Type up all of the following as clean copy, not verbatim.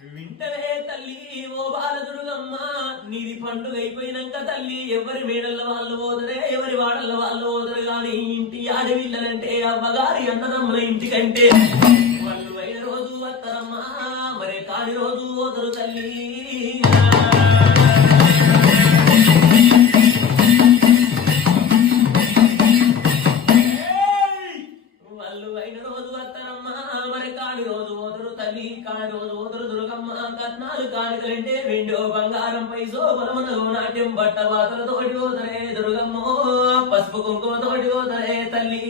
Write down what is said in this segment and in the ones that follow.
వింటనే తల్లి ఓ బాలదుర్గమ్మ నీది పండుగ అయిపోయినాక తల్లి ఎవరి మేడల్ల వాళ్ళు పోదరే ఎవరి వాడల్ల వాళ్ళు పోదరు గాని ఇంటి ఆడవిల్లనంటే అవ్వగారి అన్నదమ్ముల ఇంటికంటే వాళ్ళు అయిన రోజు వస్తారమ్మా మరి కాని రోజు పోదరు తల్లి వాళ్ళు అయిన రోజు వస్తారమ్మా మరి కాని రోజు పోదరు తల్లి కాని రోజు పోదరు దుర్గమ్మ కట్నాలు కానికలంటే వెండో బంగారం పైసో బలమనగో నాట్యం బట్ట బాతల తోటి పోతరే దుర్గమ్మ పసుపు కుంకుమ తోటి పోతరే తల్లి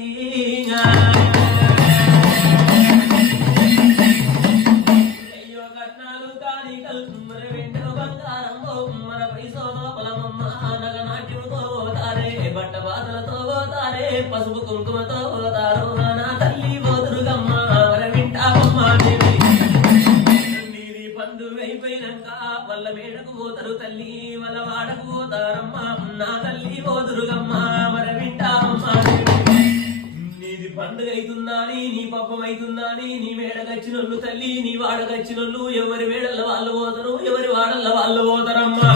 అయ్యో కట్నాలు కానికలు మరి వెండో బంగారం మన పైసో బలమమ్మ నగ నాట్యంతో పోతారే బట్ట బాతలతో పోతారే పసుపు కుంకుమతో పోతారు నా తల్లి ఓ దుర్గమ్మ మరి వింటావమ్మ నీది పండుగ అయిపోయినాక వాళ్ళ మేడకు పోతారు తల్లి వాళ్ళ వాడకు పోతారమ్మా నా తల్లి ఓ దుర్గమ్మ మరి వింటావమ్మ నీది పండుగ అవుతుందని నీ పప్పం అవుతుందని నీ మేడకచ్చినోళ్ళు తల్లి నీ వాడకచ్చినోళ్ళు ఎవరి మేడల్ల వాళ్ళు పోతారు ఎవరి వాడల్ల వాళ్ళు పోతారమ్మా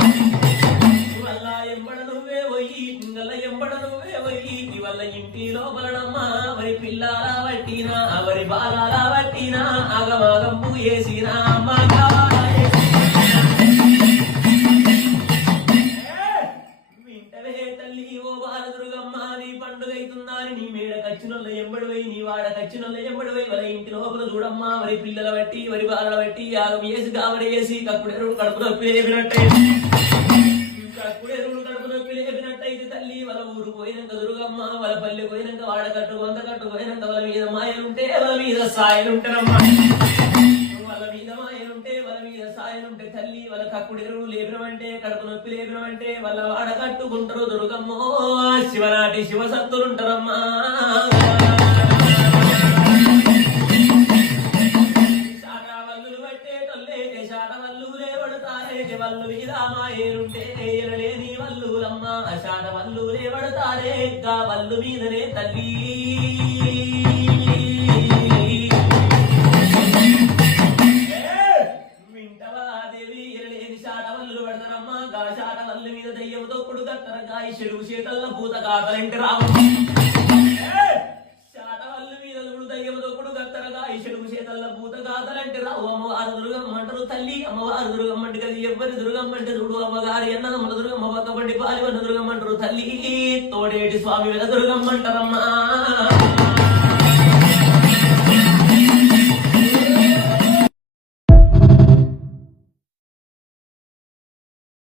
వల్ల ఎంబడ నువ్వే పోయి ఇంగల ఎంబడ నువ్వే పోయి వల్ల ఇంటి లోపలనమ్మా మరి పిల్లాల పట్టినా మరి బాలాల పట్టినా ఆగమాగం పూయేసినా అమ్మ వింటవే తల్లి ఓ బాలదుర్గమ్మ నీ పండుగ అవుతుందని నీ మేడకచ్చినోళ్ళ ఎంబడివై నీ వాడకచ్చినోళ్ళ ఎంబడివై వాళ్ళ ఇంటి లోపల చూడమ్మా మరి పిల్లల బట్టి మరి బాలల బట్టి ఆగం వేసి గావడి వేసి కప్పుడెరుడు కడుపు నొప్పి లేపినట్టే కప్పుడెరుడు కడుపు నొప్పి లేపినట్టయితే తల్లి వాళ్ళ ఊరు పోయినాక దుర్గమ్మ వాళ్ళ పల్లె పోయినాక వాడకట్టు వంద కట్టు పోయినాక వాళ్ళ మీద మాయలుంటే వాళ్ళ మీద సాయలుంటారమ్మా వాళ్ళ మీద మాయలుంటే వాళ్ళ మీద సాయలుంటే తల్లి వాళ్ళ కక్కుడెరుడు లేపినమంటే కడుపు నొప్పి లేపినమంటే వాళ్ళ వాడ కట్టుకుంటారు దుర్గమ్మో శివనాటి శివసత్తులుంటారమ్మా శాటవల్లులు పట్టేటోళ్ళే శాటవల్లులే పడతారే వల్లు మీద మాయలుంటే ఎరలేని వల్లులమ్మ శాటవల్లులే పడతారే గా వల్లు మీదనే తల్లి శాటవల్లి మీద దయ్యంతో కొడుకత్తర గాయ చెడుగు చేతల్ల పూత కాతలంటే రావు శాటవల్లి మీద దయ్యంతో కొడుకత్తర గాయ చెడుగు చేతల్ల పూత కాతలంటే రావు అమ్మవారు దుర్గమ్మ అంటారు తల్లి అమ్మవారు దుర్గమ్మ అంటే కదా ఎవరి దుర్గమ్మ అంటే చూడు అమ్మగారి అన్నదమ్ముల దుర్గమ్మ పక్కబండి పాలివన్న దుర్గమ్మ అంటారు తల్లి తోడేటి స్వామి మీద దుర్గమ్మ అంటారమ్మా